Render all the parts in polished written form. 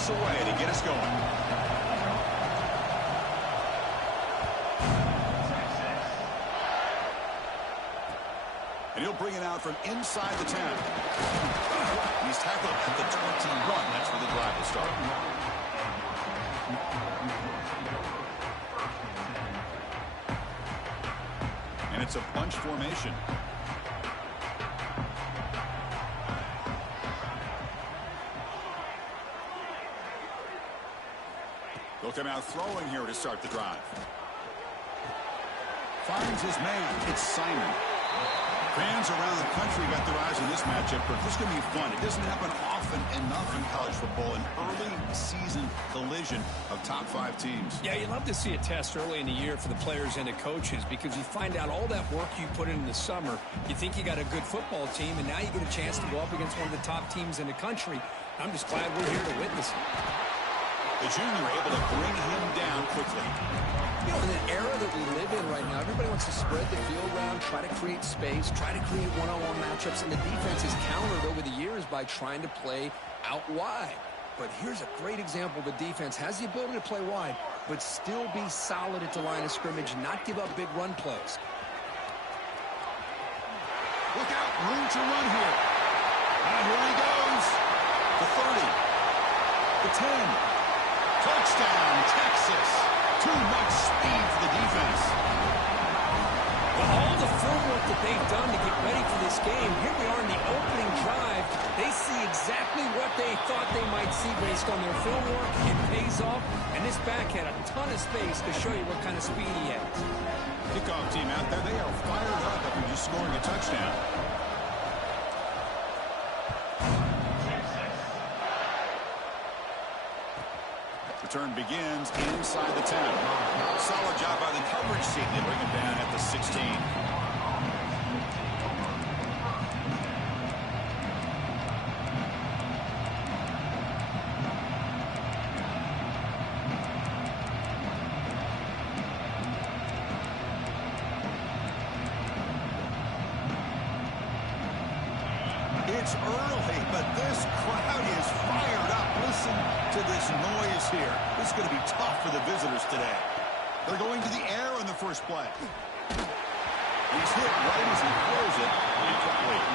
pass away to get us going. And he'll bring it out from inside the 10. He's tackled at the 21. That's where the drive will start. And it's a bunch formation. They'll come out throwing here to start the drive. Finds his man. It's Simon. Fans around the country got their eyes on this matchup, but this is going to be fun. It doesn't happen often enough in college football, an early season collision of top 5 teams. Yeah, you love to see a test early in the year for the players and the coaches because you find out all that work you put in the summer. You think you got a good football team, and now you get a chance to go up against one of the top teams in the country. I'm just glad we're here to witness it. The junior able to bring him down quickly. You know, in the era that we live in right now, everybody wants to spread the field around, try to create space, try to create one-on-one matchups, and the defense is countered over the years by trying to play out wide. But here's a great example. The defense has the ability to play wide, but still be solid at the line of scrimmage, not give up big run plays. Look out, room to run here. And here he goes. The 30. The 10. Touchdown, Texas. Too much speed for the defense. Well, all the footwork that they've done to get ready for this game, here we are in the opening drive. They see exactly what they thought they might see based on their film work. It pays off, and this back had a ton of space to show you what kind of speed he has. Kickoff team out there, they are fired up after just scoring a touchdown. Return begins inside the 10. Solid job by the coverage team. They bring him down at the 16. It's early, but this crowd is fired up. Listen to this noise here. This is going to be tough for the visitors today. They're going to the air on the first play. He's hit right as he throws it. Incomplete.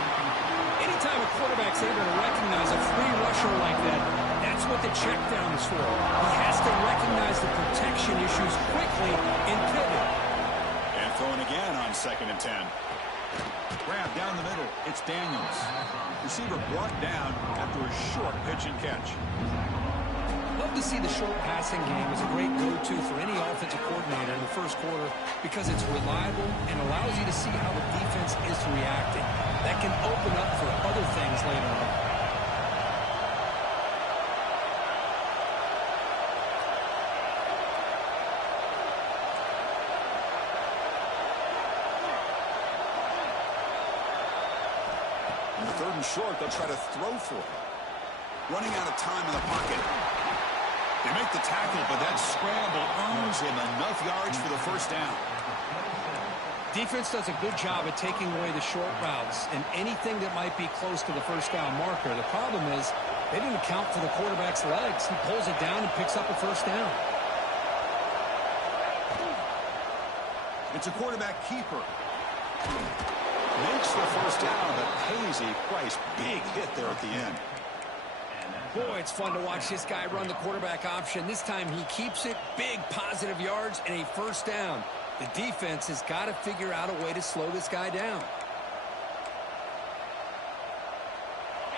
Anytime a quarterback's able to recognize a free rusher like that, that's what the check down is for. He has to recognize the protection issues quickly and pivot. And throwing again on 2nd and 10. Grab down the middle. It's Daniels. Receiver brought down after a short pitch and catch. Love to see the short passing game as a great go-to for any offensive coordinator in the first quarter because it's reliable and allows you to see how the defense is reacting. That can open up for other things later on. Third and short, they'll try to throw for it. Running out of time in the pocket. They make the tackle, but that scramble earns him enough yards for the first down. Defense does a good job at taking away the short routes and anything that might be close to the first down marker. The problem is they didn't account for the quarterback's legs. He pulls it down and picks up a first down. It's a quarterback keeper. Makes the first down, but pays a price. Big hit there at the end. Boy, it's fun to watch this guy run the quarterback option. This time he keeps it, big positive yards, and a first down. The defense has got to figure out a way to slow this guy down.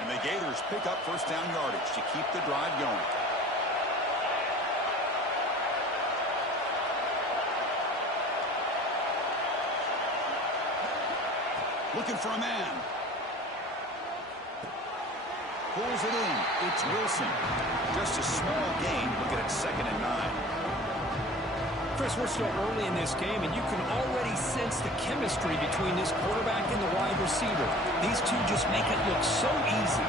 And the Gators pick up first down yardage to keep the drive going. Looking for a man. Pulls it in. It's Wilson. Just a small gain. Looking at 2nd and 9. Chris, we're still early in this game, and you can already sense the chemistry between this quarterback and the wide receiver. These two just make it look so easy.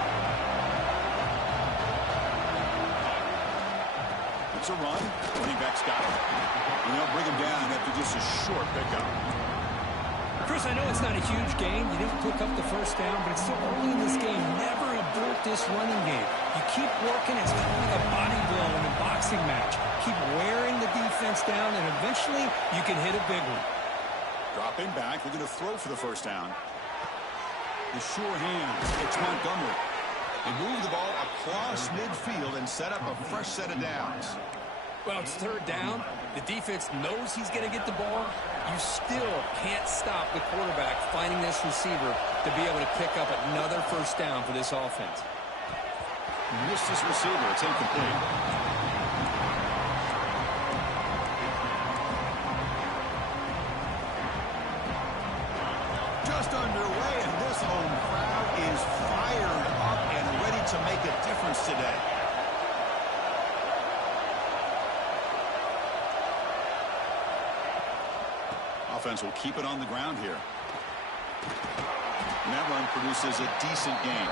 It's a run. Running back's got it. And they'll bring him down after just a short pickup. Chris, I know it's not a huge gain. You didn't pick up the first down, but it's still early in this game. Never a thwart this running game. You keep working. It's kind of like a body blow in a boxing match. Keep wearing the defense down, and eventually you can hit a big one. Dropping back, looking to throw for the first down. The sure hands. It's Montgomery. They move the ball across midfield and set up a fresh set of downs. Well, it's third down. The defense knows he's going to get the ball. You still can't stop the quarterback finding this receiver to be able to pick up another first down for this offense. Missed his receiver. It's incomplete. Just underway, and this home crowd is fired up and ready to make a difference today. Offense will keep it on the ground here. And that run produces a decent gain.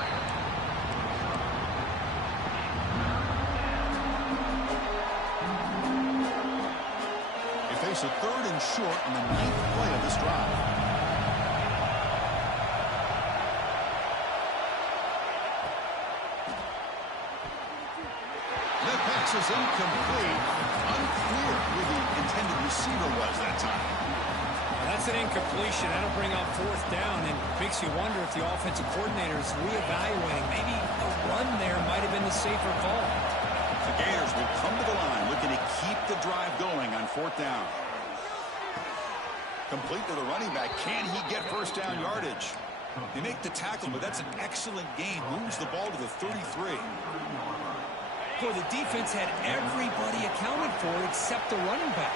They face a third and short in the 9th play of this drive. That pass is incomplete. Unclear who the intended receiver was that time. That's an incompletion. That'll bring up fourth down and makes you wonder if the offensive coordinator is reevaluating. Maybe a run there might have been the safer call. The Gators will come to the line looking to keep the drive going on fourth down. Complete to the running back. Can he get first down yardage? They make the tackle, but that's an excellent gain. Moves the ball to the 33. Boy, the defense had everybody accounted for except the running back.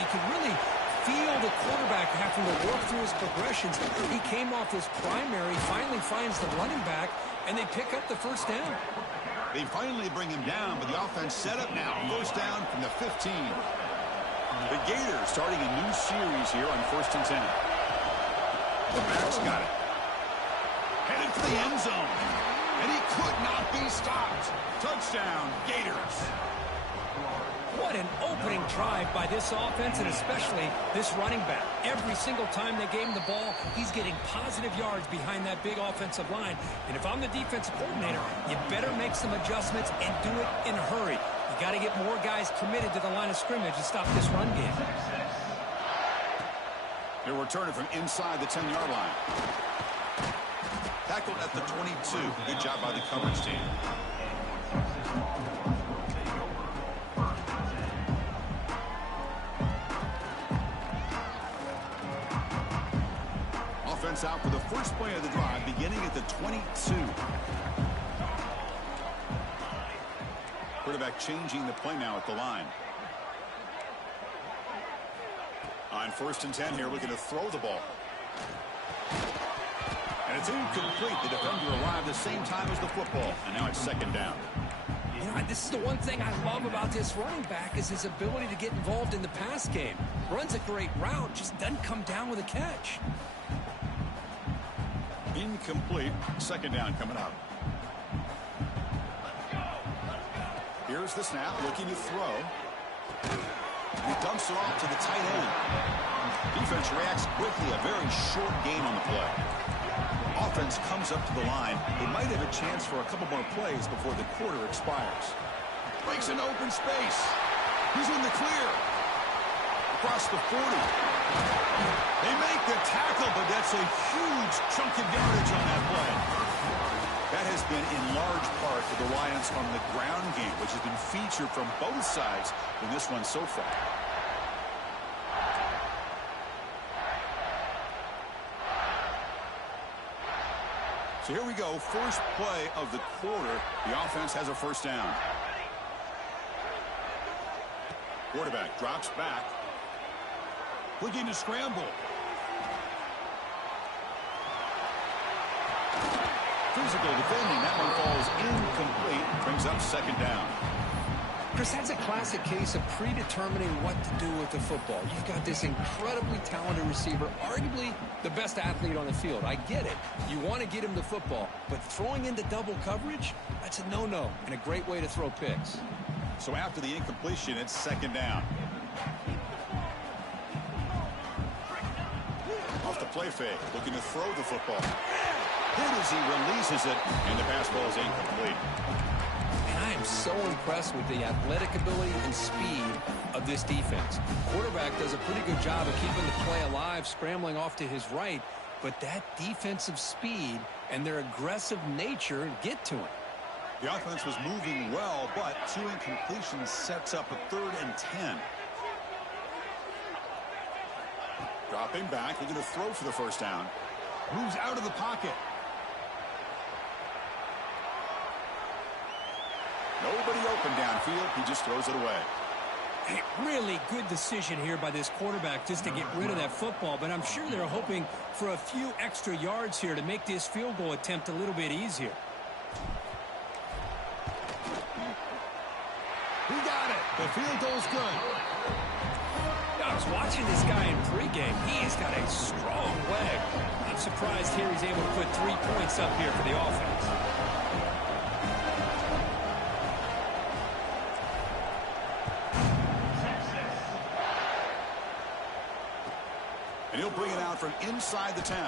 You could really feel the quarterback having to work through his progressions. He came off his primary, finally finds the running back, and they pick up the first down. They finally bring him down, but the offense set up now. First down from the 15. The Gators starting a new series here on 1st and 10. The back's got it. Headed for the end zone. And he could not be stopped. Touchdown, Gators. What an opening drive by this offense, and especially this running back. Every single time they gave him the ball, he's getting positive yards behind that big offensive line. And if I'm the defensive coordinator, you better make some adjustments and do it in a hurry. You got to get more guys committed to the line of scrimmage to stop this run game. They're returning from inside the 10-yard line. Tackled at the 22. Good job by the coverage team. Offense out for the first play of the drive, beginning at the 22. Quarterback changing the play now at the line. On 1st and 10 here, looking to throw the ball. And it's incomplete. The defender arrived the same time as the football, and now it's second down. You know, this is the one thing I love about this running back is his ability to get involved in the pass game. Runs a great route, just doesn't come down with a catch. Incomplete. Second down coming up. Here's the snap, looking to throw. He dumps it off to the tight end. Defense reacts quickly. A very short gain on the play. Offense comes up to the line. They might have a chance for a couple more plays before the quarter expires. Breaks an open space. He's in the clear. Across the 40. They make the tackle, but that's a huge chunk of yardage on that play. That has been in large part the reliance on the ground game, which has been featured from both sides in this one so far. So here we go, first play of the quarter. The offense has a first down. Quarterback drops back. Looking to scramble. Physical defending. That one falls incomplete. Brings up second down. Chris, that's a classic case of predetermining what to do with the football. You've got this incredibly talented receiver, arguably the best athlete on the field. I get it. You want to get him the football, but throwing into double coverage, that's a no-no and a great way to throw picks. So after the incompletion, it's second down. Off the play fake, looking to throw the football. Hit as he releases it, and the pass ball is incomplete. And I am so impressed with the athletic ability and speed of this defense. Quarterback does a pretty good job of keeping the play alive, scrambling off to his right, but that defensive speed and their aggressive nature get to him. The offense was moving well, but 2 incompletions sets up a 3rd and 10. Dropping back, looking to throw for the first down. Moves out of the pocket. Nobody open downfield. He just throws it away. A really good decision here by this quarterback just to get rid of that football, but I'm sure they're hoping for a few extra yards here to make this field goal attempt a little bit easier. He got it. The field goal's good. I was watching this guy in pregame. He has got a strong leg. I'm surprised here he's able to put 3 points up here for the offense. And he'll bring it out from inside the 10.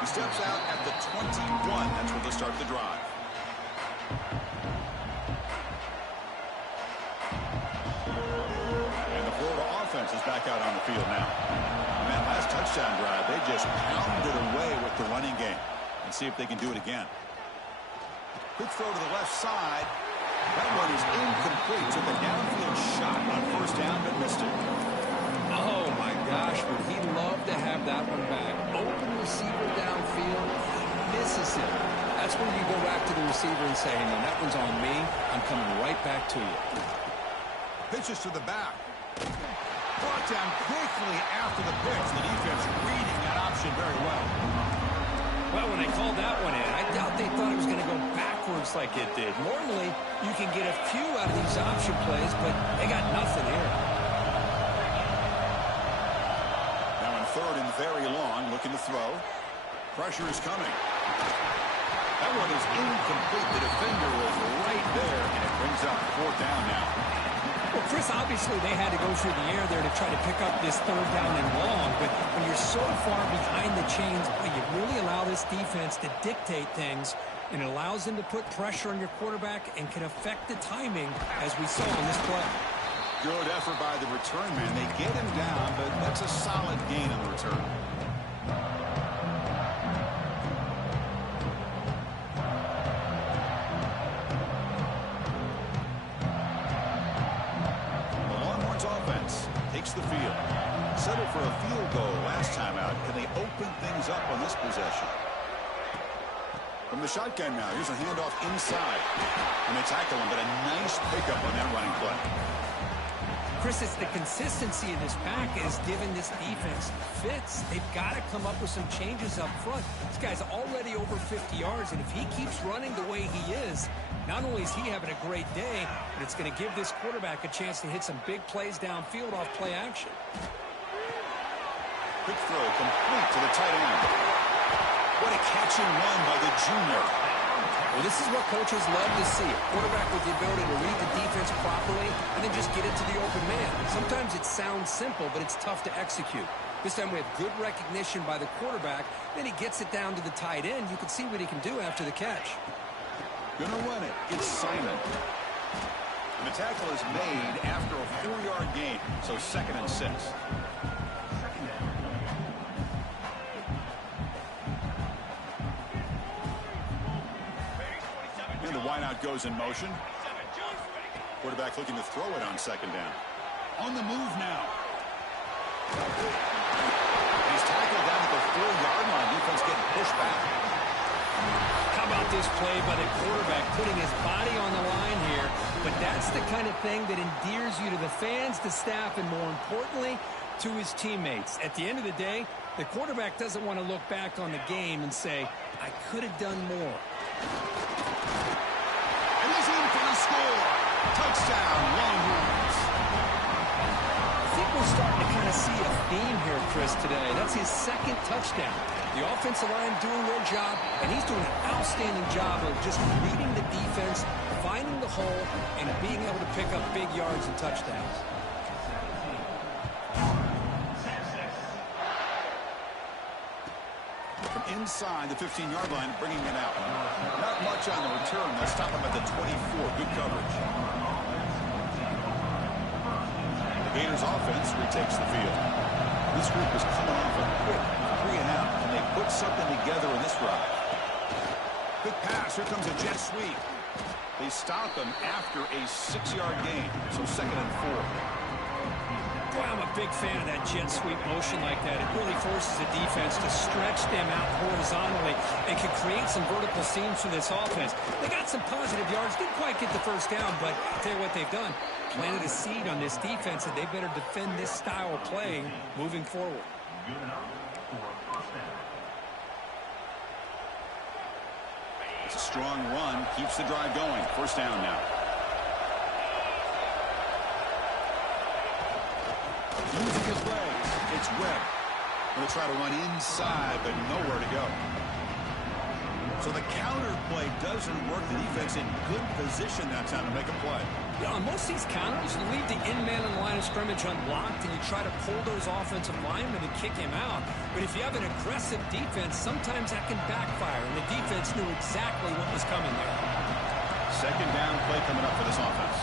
He steps out at the 21. That's where they'll start the drive. And the Florida offense is back out on the field now. On that last touchdown drive, they just pounded away with the running game. And see if they can do it again. Quick throw to the left side. That one is incomplete. Took a downfield shot on first down, but missed it. Oh, my gosh, would he love to have that one back. Open receiver downfield, he misses it. That's when you go back to the receiver and say, hey, man, that one's on me. I'm coming right back to you. Pitches to the back. Brought down quickly after the pitch. The defense reading that option very well. Well, when they called that one in, I doubt they thought it was going to go backwards like it did. Normally, you can get a few out of these option plays, but they got nothing here. Now in 3rd and very long, looking to throw. Pressure is coming. That one is incomplete. The defender was right there, and it brings up 4th down now. Well, Chris, obviously they had to go through the air there to try to pick up this 3rd down and long, but when you're so far behind the chains, you really allow this defense to dictate things, and it allows them to put pressure on your quarterback and can affect the timing, as we saw on this play. Good effort by the return man. They get him down, but that's a solid gain on the return. The field. Settled for a field goal last time out. Can they open things up on this possession? From the shotgun now, here's a handoff inside. And they tackle him, but a nice pickup on that running play. Chris, it's the consistency of this pack is giving this defense fits. They've got to come up with some changes up front. This guy's already over 50 yards, and if he keeps running the way he is, not only is he having a great day, but it's going to give this quarterback a chance to hit some big plays downfield off play action. Quick throw complete to the tight end. What a catch and run by the junior. Well, this is what coaches love to see. A quarterback with the ability to read the defense properly and then just get it to the open man. Sometimes it sounds simple, but it's tough to execute. This time we have good recognition by the quarterback. Then he gets it down to the tight end. You can see what he can do after the catch. Gonna run it. It's Simon. And the tackle is made after a 4-yard gain, so 2nd and 6. And the wideout goes in motion. Quarterback looking to throw it on 2nd down. On the move now. He's tackled down at the 4-yard line. Defense getting pushed back. How about this play by the quarterback putting his body on the line here? But that's the kind of thing that endears you to the fans, the staff, and more importantly, to his teammates. At the end of the day, the quarterback doesn't want to look back on the game and say, I could have done more. And he's in for the score. Touchdown, Longhorns. I think we're starting to kind of see a theme here, Chris, today. That's his 2nd touchdown. The offensive line doing their job, and he's doing an outstanding job of just reading the defense, finding the hole, and being able to pick up big yards and touchdowns. From inside the 15-yard line, bringing it out. Not much on the return. They'll stop him at the 24. Good coverage. The Gators offense retakes the field. This group is coming off a quick 3-and-out. Can they put something together in this drive? Good pass. Here comes a jet sweep. They stop him after a 6-yard gain. So 2nd and 4. Boy, I'm a big fan of that jet sweep motion like that. It really forces the defense to stretch them out horizontally and can create some vertical seams for this offense. They got some positive yards. Didn't quite get the first down, but I'll tell you what they've done. Planted a seed on this defense, and they better defend this style of play moving forward. It's a strong run. Keeps the drive going. First down now. Using his legs. It's Webb. Going to try to run inside, but nowhere to go. So the counter play doesn't work. The defense in good position that time to make a play. You know, on most of these counters, you leave the in-man on the line of scrimmage unblocked, and you try to pull those offensive linemen and kick him out. But if you have an aggressive defense, sometimes that can backfire, and the defense knew exactly what was coming there. Second down play coming up for this offense.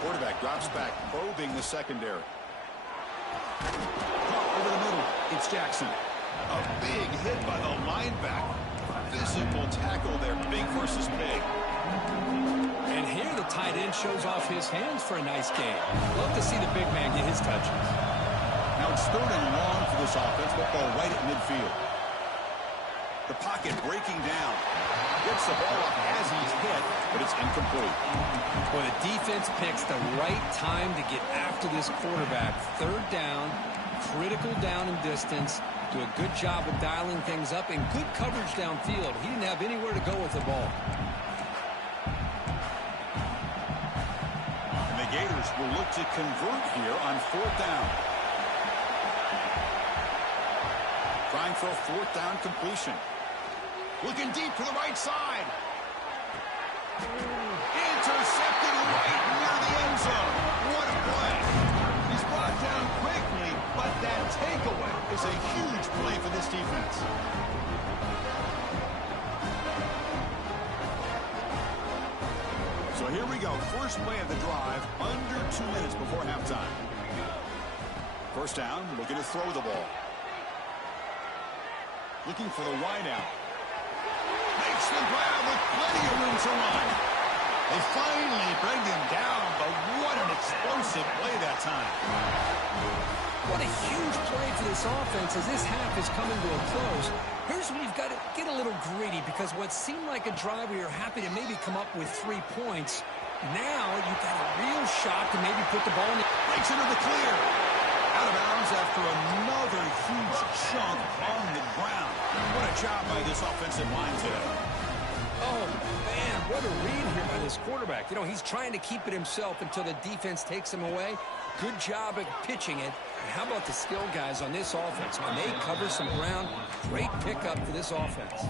Quarterback drops back, probing the secondary. Caught over the middle. It's Jackson. A big hit by the linebacker. Physical tackle there. Big versus big. And here the tight end shows off his hands for a nice game. Love to see the big man get his touches. Now it's 3rd and long for this offense. Football right at midfield. The pocket breaking down. Gets the ball up as he's hit, but it's incomplete. Well, the defense picks the right time to get after this quarterback. 3rd down, critical down and distance. Do a good job of dialing things up and good coverage downfield. He didn't have anywhere to go with the ball. And the Gators will look to convert here on 4th down. Trying for a 4th down completion. Looking deep to the right side. Intercepted right near the end zone. What a play. He's brought down quickly, but that takeaway is a huge play for this defense. So here we go. First play of the drive, under 2 minutes before halftime. First down, looking to throw the ball. Looking for the wide out. Makes the grab with plenty of room to run. They finally bring him down, but what an explosive play that time. What a huge play for this offense as this half is coming to a close. Here's where you've got to get a little greedy because what seemed like a drive where you're happy to maybe come up with 3 points, now you've got a real shot to maybe put the ball in. Breaks into the clear. Out of bounds after another huge chunk on the ground. What a job by this offensive line today. Oh, man, what a read here by this quarterback. You know, he's trying to keep it himself until the defense takes him away. Good job at pitching it. And how about the skill guys on this offense? When they cover some ground, great pickup for this offense.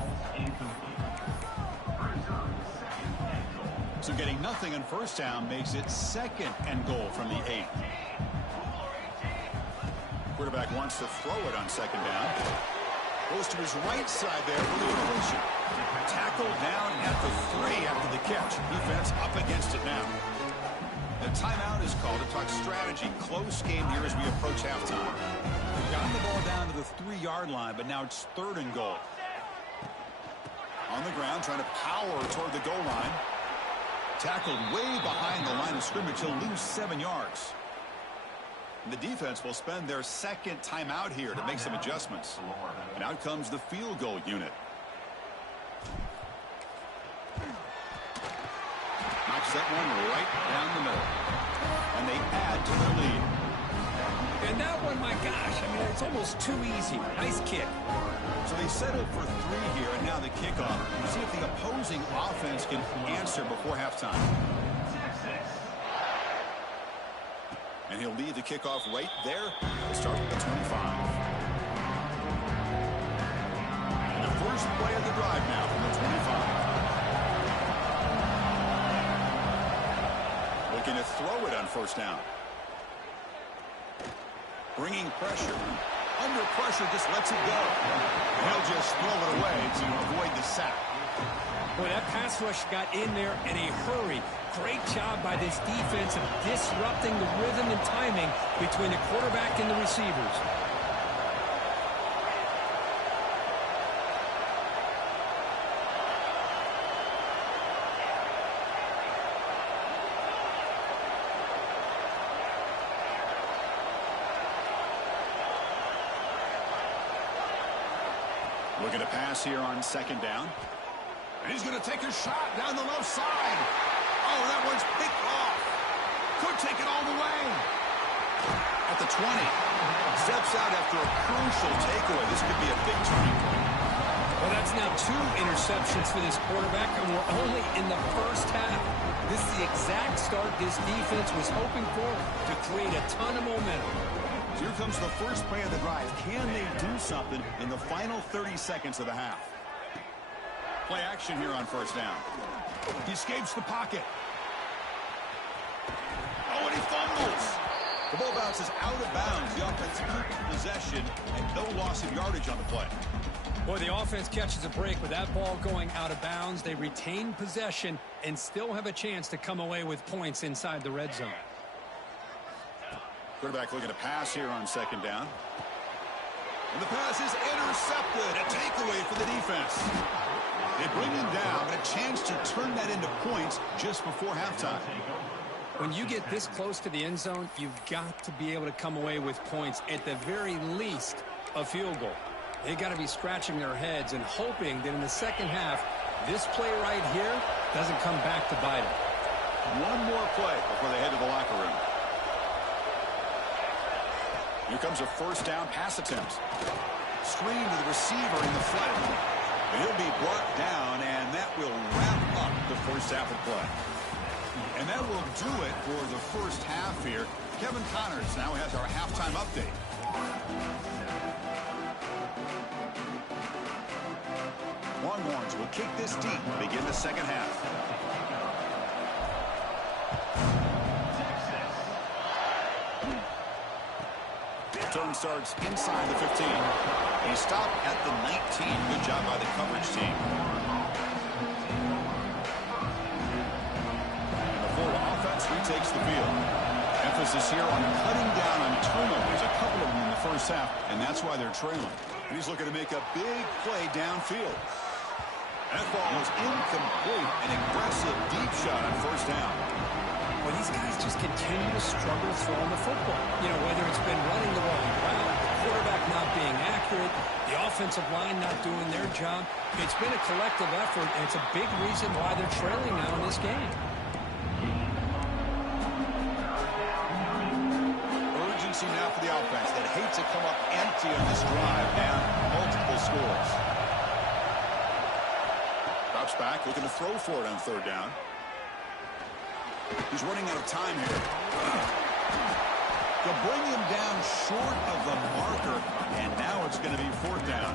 So getting nothing on first down makes it 2nd and goal from the 8. Quarterback wants to throw it on 2nd down. Goes to his right side there for the completion. Tackled down at the 3 after the catch. Defense up against it now. The timeout is called to talk strategy. Close game here as we approach halftime. We've gotten the ball down to the 3-yard line, but now it's 3rd and goal. On the ground, trying to power toward the goal line. Tackled way behind the line of scrimmage. He'll lose 7 yards. And the defense will spend their 2nd timeout here to make some adjustments. And out comes the field goal unit. Knocks that one right down the middle. And they add to their lead. And that one, my gosh, I mean, it's almost too easy. Nice kick. So they settled for 3 here, and now the kickoff. See if the opposing offense can answer before halftime. And he'll leave the kickoff right there. We'll start with the 25. And the first play of the drive now from the 25. Looking to throw it on first down. Bringing pressure. Under pressure, just lets it go. And he'll just throw it away to avoid the sack. Boy, that pass rush got in there in a hurry. Great job by this defense of disrupting the rhythm and timing between the quarterback and the receivers. Looking to pass here on second down. And he's going to take a shot down the left side. Oh, that one's picked off. Could take it all the way. At the 20. Steps out after a crucial takeaway. This could be a big turning point. Well, that's now 2 interceptions for this quarterback, and we're only in the first half. This is the exact start this defense was hoping for to create a ton of momentum. So here comes the first play of the drive. Can they do something in the final 30 seconds of the half? Play action here on first down. He escapes the pocket. Oh, and he fumbles. The ball bounces out of bounds. The offense keeps possession and no loss of yardage on the play. Boy, the offense catches a break with that ball going out of bounds. They retain possession and still have a chance to come away with points inside the red zone. Quarterback looking to pass here on second down. And the pass is intercepted. A takeaway for the defense. They bring him down, but a chance to turn that into points just before halftime. When you get this close to the end zone, you've got to be able to come away with points, at the very least, a field goal. They got to be scratching their heads and hoping that in the second half, this play right here doesn't come back to bite them. One more play before they head to the locker room. Here comes a first down pass attempt. Screen to the receiver in the flat. And he'll be brought down, and that will wrap up the first half of play. And that will do it for the first half here. Kevin Connors now has our halftime update. Longhorns will kick this deep to begin the second half. Turn starts inside the 15. He stopped at the 19. Good job by the coverage team. And the Florida offense retakes the field. Emphasis here on cutting down on turnovers, a couple of them in the first half, and that's why they're trailing. And he's looking to make a big play downfield. That ball was incomplete. An aggressive deep shot on first down. Well, these guys just continue to struggle throwing the football. You know, whether it's been running the wrong route, the quarterback not being accurate, the offensive line not doing their job. It's been a collective effort, and it's a big reason why they're trailing now in this game. Urgency now for the offense that hates to come up empty on this drive, down multiple scores. Drops back, looking to throw for it on third down. He's running out of time here. They'll bring him down short of the marker, and now it's going to be fourth down.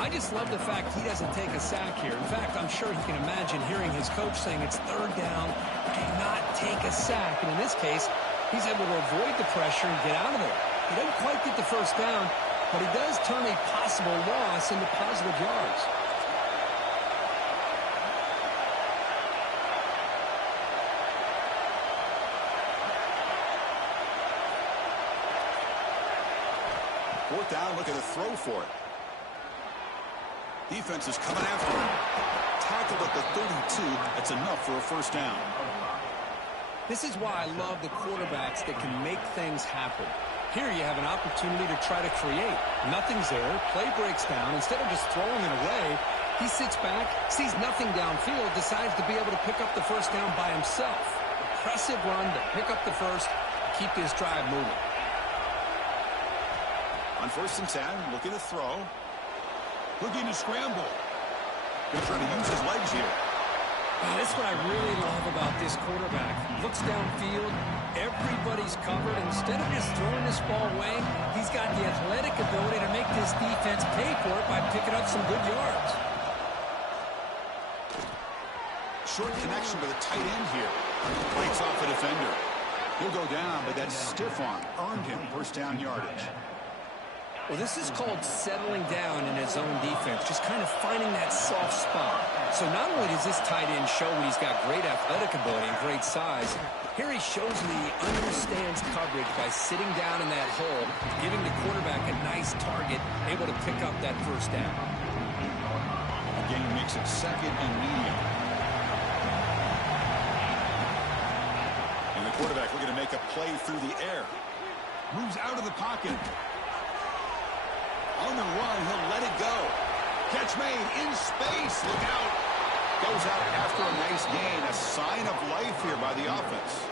I just love the fact he doesn't take a sack here. In fact, I'm sure he can imagine hearing his coach saying it's third down, do not take a sack. And in this case, he's able to avoid the pressure and get out of there. He doesn't quite get the first down, but he does turn a possible loss into positive yards. Fourth down, looking to throw for it. Defense is coming after him. Tackled at the 32. That's enough for a first down. This is why I love the quarterbacks that can make things happen. Here you have an opportunity to try to create. Nothing's there. Play breaks down. Instead of just throwing it away, he sits back, sees nothing downfield, decides to be able to pick up the first down by himself. Impressive run to pick up the first, keep this drive moving. On 1st and 10, looking to throw. Looking to scramble. Going to try to use his legs here. Well, that's what I really love about this quarterback. Looks downfield, everybody's covered. Instead of just throwing this ball away, he's got the athletic ability to make this defense pay for it by picking up some good yards. Short connection to the tight end here. Breaks off the defender. He'll go down, but that stiff arm earned him first down yardage. Well, this is called settling down in his own defense, just kind of finding that soft spot. So not only does this tight end show that he's got great athletic ability and great size, here he shows me he understands coverage by sitting down in that hole, giving the quarterback a nice target, able to pick up that first down. Again, makes it second and medium. And the quarterback looking to make a play through the air. Moves out of the pocket. On the run, he'll let it go. Catch made in space. Look out. Goes out after a nice gain. A sign of life here by the offense.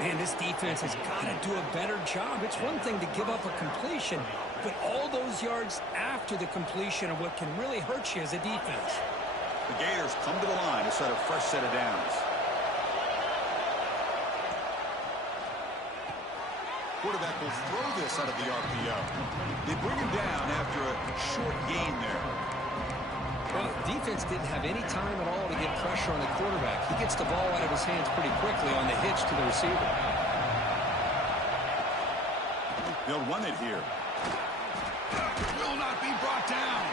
Man, this defense has got to do a better job. It's one thing to give up a completion, but all those yards after the completion are what can really hurt you as a defense. The Gators come to the line to set a fresh set of downs. Quarterback will throw this out of the RPO. They bring him down after a short gain there. Well, defense didn't have any time at all to get pressure on the quarterback. He gets the ball out of his hands pretty quickly on the hitch to the receiver. They'll run it here. Will not be brought down.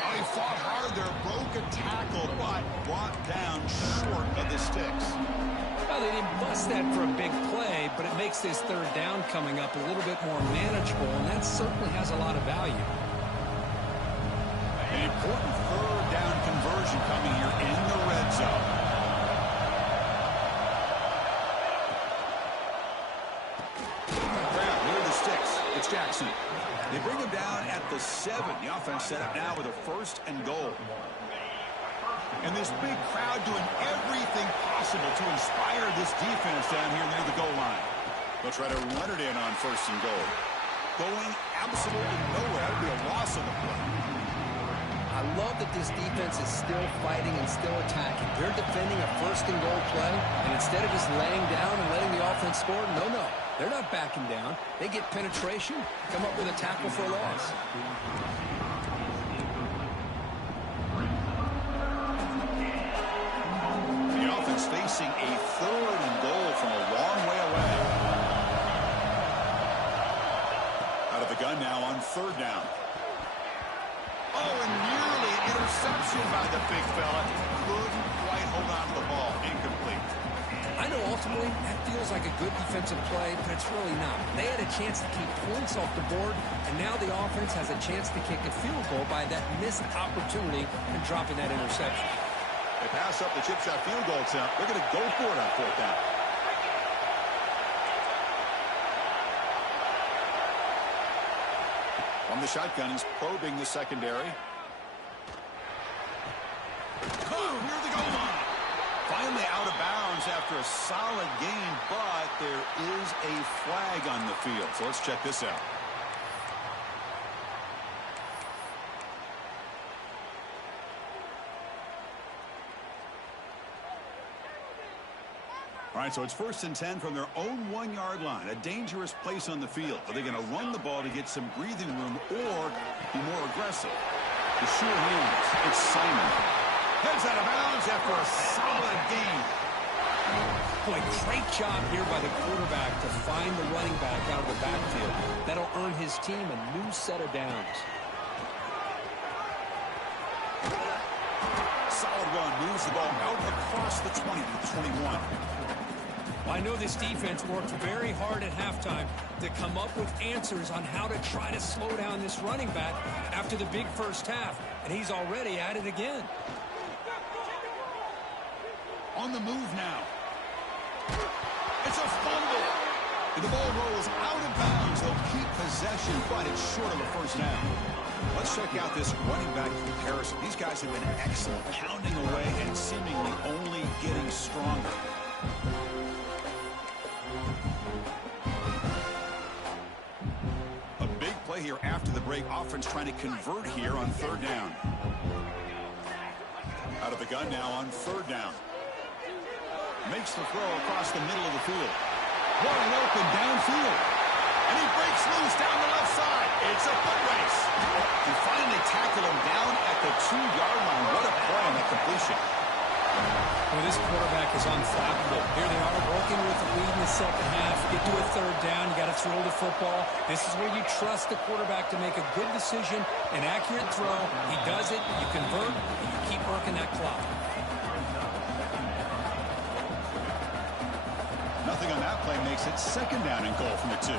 Oh, he fought hard there, broke a tackle, but brought down short of the sticks. Well, they didn't bust that for a big play, but it makes this third down coming up a little bit more manageable, and that certainly has a lot of value. An important third down conversion coming here in the red zone. Grab near the sticks. It's Jackson. They bring him down at the 7. The offense set up now with a first and goal. And this big crowd doing everything possible to inspire this defense down here near the goal line. They'll try to run it in on first and goal. Going absolutely nowhere. That would be a loss of the play. I love that this defense is still fighting and still attacking. They're defending a first and goal play, and instead of just laying down and letting the offense score, no. They're not backing down. They get penetration, come up with a tackle for a loss. The offense facing a third and goal from a long way away. Out of the gun now on third down. Oh, and nearly interception by the big fella. Couldn't quite hold on to the ball. Incomplete. I know ultimately that feels like a good defensive play, but it's really not. They had a chance to keep points off the board, and now the offense has a chance to kick a field goal by that missed opportunity and dropping that interception. They pass up the chip shot field goal attempt. They're going to go for it on fourth down. From the shotgun, he's probing the secondary. Oh, near the goal line. Finally out of bounds after a solid game, but there is a flag on the field. So let's check this out. All right, so it's 1st and 10 from their own 1-yard line. A dangerous place on the field. Are they going to run the ball to get some breathing room or be more aggressive? The sure hands. It's Simon. Heads out of bounds after a solid game. Boy, great job here by the quarterback to find the running back out of the backfield. That'll earn his team a new set of downs. Solid run. Moves the ball out across the 20 to the 21. I know this defense worked very hard at halftime to come up with answers on how to try to slow down this running back after the big first half, and he's already at it again. On the move now. It's a fumble. And the ball rolls out of bounds. They'll keep possession, but it's short of a first down. Let's check out this running back comparison. These guys have been excellent, pounding away and seemingly only getting stronger. A big play here after the break. Offense trying to convert here on third down. Out of the gun now on third down. Makes the throw across the middle of the field. Wide open downfield. And he breaks loose down the left side. It's a foot race. He finally tackled him down at the 2-yard line. What a play on that completion. Well, this quarterback is unflappable. Here they are working with the lead in the second half, get to a third down, you got to throw the football. This is where you trust the quarterback to make a good decision, an accurate throw. He does it, you convert, and you keep working that clock. Nothing on that play makes it second down and goal from the 2.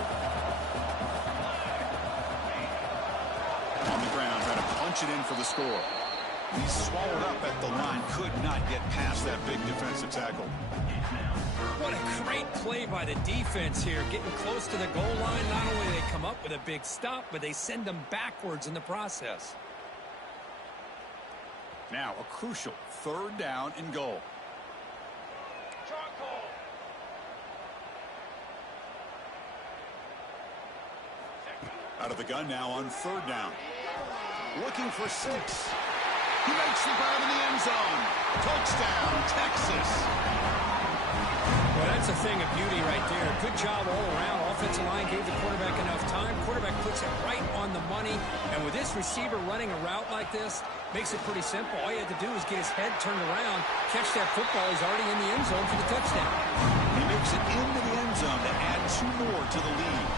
On the ground, trying to punch it in for the score. He's swallowed up at the line. Could not get past that big defensive tackle. What a great play by the defense here. Getting close to the goal line. Not only do they come up with a big stop, but they send them backwards in the process. Now a crucial third down and goal. Out of the gun now on third down. Looking for 6. He makes the grab in the end zone. Touchdown, Texas. Well, that's a thing of beauty right there. Good job all around. Offensive line gave the quarterback enough time. Quarterback puts it right on the money. And with this receiver running a route like this, makes it pretty simple. All you have to do is get his head turned around, catch that football. He's already in the end zone for the touchdown. He makes it into the end zone to add 2 more to the lead.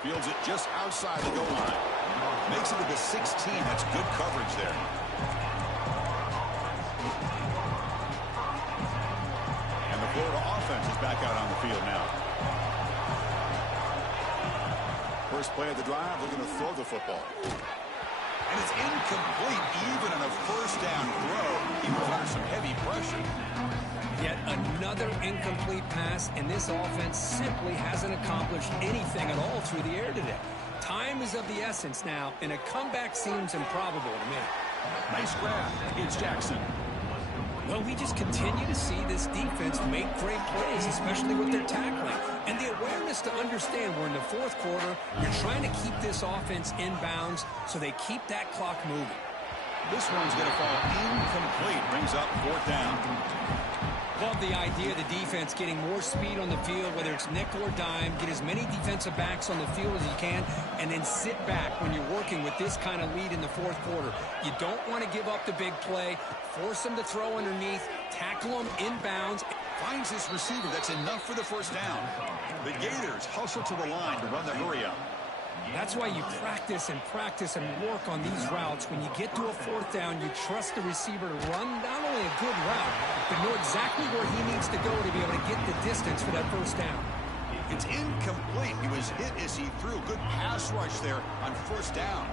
Fields it just outside the goal line. Makes it to the 16. That's good coverage there. And the Florida offense is back out on the field now. First play of the drive, they're going to throw the football. And it's incomplete. Even on a first down throw, he was under some heavy pressure. Yet another incomplete pass, and this offense simply hasn't accomplished anything at all through the air today. Time is of the essence now, and a comeback seems improbable to me. Nice grab. It's Jackson. Well, we just continue to see this defense make great plays, especially with their tackling. And the awareness to understand we're in the fourth quarter, you're trying to keep this offense in bounds so they keep that clock moving. This one's going to fall incomplete. Brings up fourth down. Love the idea of the defense getting more speed on the field, whether it's nickel or dime, get as many defensive backs on the field as you can, and then sit back when you're working with this kind of lead in the fourth quarter. You don't want to give up the big play, force them to throw underneath, tackle them inbounds. Finds his receiver. That's enough for the first down. The Gators hustle to the line to run the hurry up. That's why you practice and work on these routes. When you get to a fourth down, you trust the receiver to run not only a good route, but know exactly where he needs to go to be able to get the distance for that first down. It's incomplete. He was hit as he threw. Good pass rush there on first down.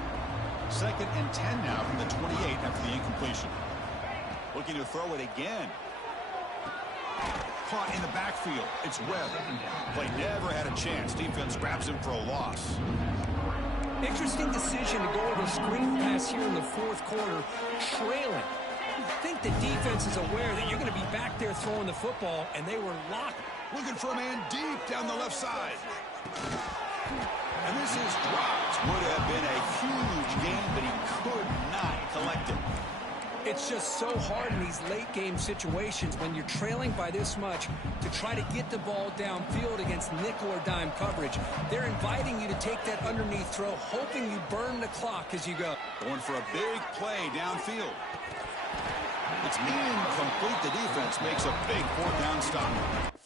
2nd and 10 now from the 28 after the incompletion. Looking to throw it again. Caught in the backfield. It's Webb. Play never had a chance. Defense grabs him for a loss. Interesting decision to go with a screen pass here in the fourth quarter, trailing. I think the defense is aware that you're going to be back there throwing the football, and they were locked. Looking for a man deep down the left side. And this is dropped. Would have been a huge gain, but he could not collect it. It's just so hard in these late-game situations when you're trailing by this much to try to get the ball downfield against nickel or dime coverage. They're inviting you to take that underneath throw, hoping you burn the clock as you go. Going for a big play downfield. It's incomplete. The defense makes a big fourth down stop.